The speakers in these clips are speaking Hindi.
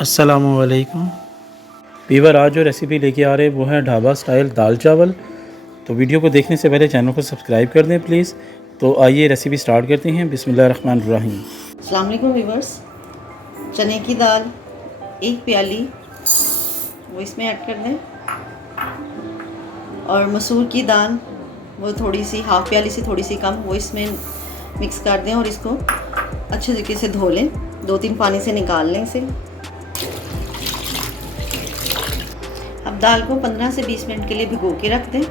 अस्सलामुअलैकुम वीवर, आज जो रेसिपी लेके आ रहे हैं वो है ढाबा स्टाइल दाल चावल। तो वीडियो को देखने से पहले चैनल को सब्सक्राइब कर दें प्लीज़। तो आइए रेसिपी स्टार्ट करते हैं। बिस्मिल्लाहिर्रहमानिर्रहीम। अस्सलाम वालेकुम व्यूअर्स। चने की दाल 1 प्याली वो इसमें ऐड कर दें, और मसूर की दाल वो थोड़ी सी हाफ़ प्याली से थोड़ी सी कम वो इसमें मिक्स कर दें और इसको अच्छे तरीके से धो लें, 2-3 पानी से निकाल लें इसे। अब दाल को 15 से 20 मिनट के लिए भिगो के रख दें।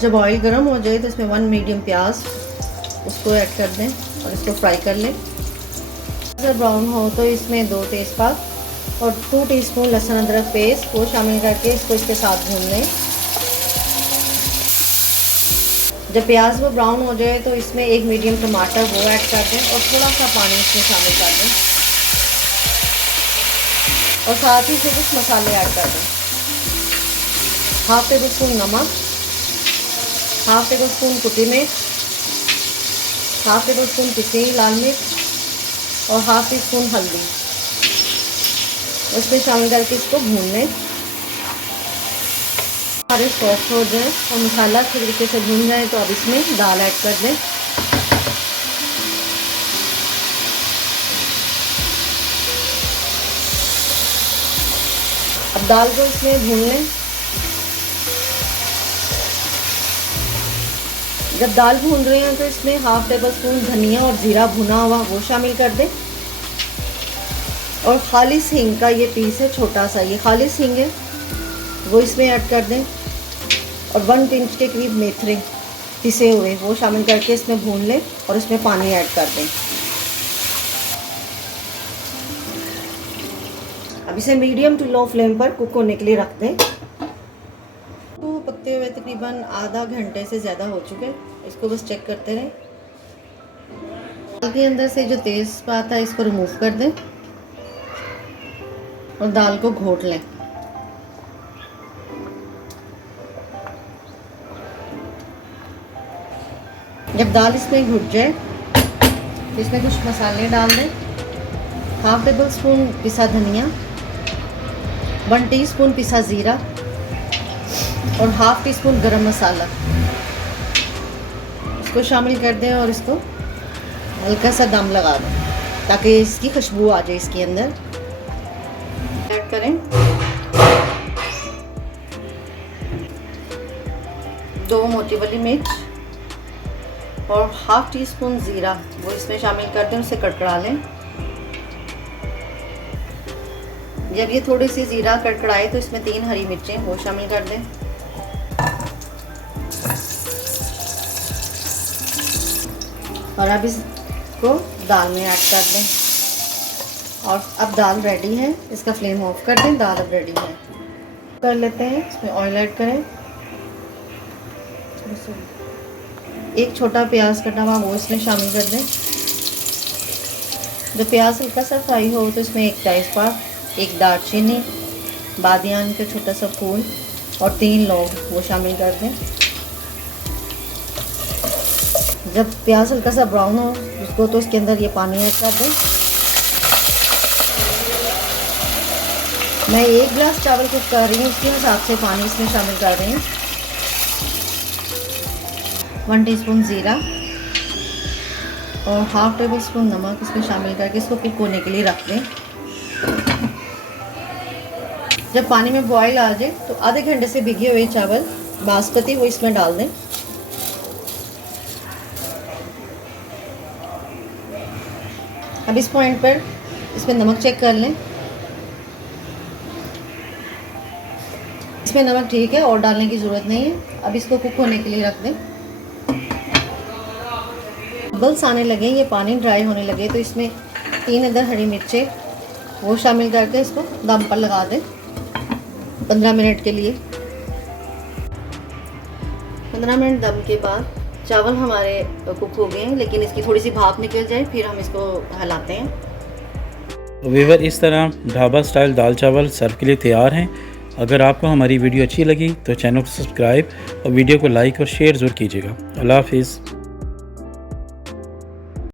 जब ऑयल गर्म हो जाए तो इसमें 1 मीडियम प्याज उसको ऐड कर दें और इसको फ्राई कर लें। अगर ब्राउन हो तो इसमें 2 तेज़पात और 2 टीस्पून लहसुन अदरक पेस्ट वो शामिल करके इसको इसके साथ भून लें। जब प्याज वो ब्राउन हो जाए तो इसमें 1 मीडियम टमाटर वो ऐड कर दें और थोड़ा सा पानी इसमें शामिल कर दें और साथ ही से कुछ मसाले ऐड कर दें। हाफ़ टेबल स्पून नमक, हाफ़ टेबल स्पून कुटी मिर्च, हाफ़ टेबल स्पून पिसी लाल मिर्च और हाफ़ टी स्पून हल्दी उसमें शामिल करके इसको भून लें। सारे सॉफ्ट हो जाए और मसाला अच्छे तरीके से भून जाए तो अब इसमें दाल ऐड कर दें। अब दाल को इसमें भून लें। जब दाल भून रहे हैं तो इसमें हाफ़ टेबल स्पून धनिया और ज़ीरा भुना हुआ वो शामिल कर दें और खालिस हींग का ये पीस है छोटा सा, ये खालिस हींग है वो इसमें ऐड कर दें और 1 इंच के करीब मेथरे पिसे हुए वो शामिल करके इसमें भून लें और इसमें पानी ऐड कर दें। अब इसे मीडियम टू लो फ्लेम पर कुक होने के लिए रख दें। तो पकते हुए तकरीबन आधा घंटे से ज़्यादा हो चुके, इसको बस चेक करते रहें। दाल के अंदर से जो तेज़पात है इसको रिमूव कर दें और दाल को घोट लें। जब दाल इसमें घुट जाए तो इसमें कुछ मसाले डाल दें। हाफ़ टेबल स्पून पिसा धनिया, 1 टीस्पून पिसा ज़ीरा और हाफ़ टी स्पून गरम मसाला इसको शामिल कर दें और इसको हल्का सा दम लगा दें ताकि इसकी खुशबू आ जाए इसके अंदर। ऐड करें 2 मोटी वाली मिर्च और हाफ़ टी स्पून ज़ीरा वो इसमें शामिल कर दें, उसे कड़कड़ा लें। जब ये थोड़ी सी ज़ीरा कड़कड़ाए तो इसमें 3 हरी मिर्चें वो शामिल कर दें और अब इसको दाल में ऐड कर दें और अब दाल रेडी है। इसका फ्लेम ऑफ कर दें। दाल अब रेडी है। कर लेते हैं, इसमें ऑयल ऐड करें। एक छोटा प्याज कटा हुआ वो इसमें शामिल कर दें। जब प्याज हल्का सा फ्राई हो तो इसमें 1 तेज़पात, 1 दालचीनी, बादियान का छोटा सा फूल और 3 लौंग वो शामिल कर दें। जब प्याज हल्का सा ब्राउन हो उसको तो इसके अंदर ये पानी ऐड कर दें। मैं 1 गिलास चावल कुक कर रही हूँ, उसके हिसाब से पानी इसमें शामिल कर रही हूँ। 1 टीस्पून ज़ीरा और हाफ़ टेबल स्पून नमक इसमें शामिल करके इसको कुक होने के लिए रख दें। जब पानी में बॉयल आ जाए तो आधे घंटे से भिगे हुए चावल बासमती वो इसमें डाल दें। अब इस पॉइंट पर इसमें नमक चेक कर लें। इसमें नमक ठीक है और डालने की ज़रूरत नहीं है। अब इसको कुक होने के लिए रख दें। बबल्स आने लगे, ये पानी ड्राई होने लगे तो इसमें 3 अदर हरी मिर्चें वो शामिल करके इसको दम पर लगा दें 15 मिनट के लिए। 15 मिनट दम के बाद चावल हमारे कुक हो गए हैं, लेकिन इसकी थोड़ी सी भाप निकल जाए फिर हम इसको हिलाते हैं। वीवर, इस तरह ढाबा स्टाइल दाल चावल सर्व के लिए तैयार हैं। अगर आपको हमारी वीडियो अच्छी लगी तो चैनल को सब्सक्राइब और वीडियो को लाइक और शेयर ज़रूर कीजिएगा। अल्लाह हाफिज़।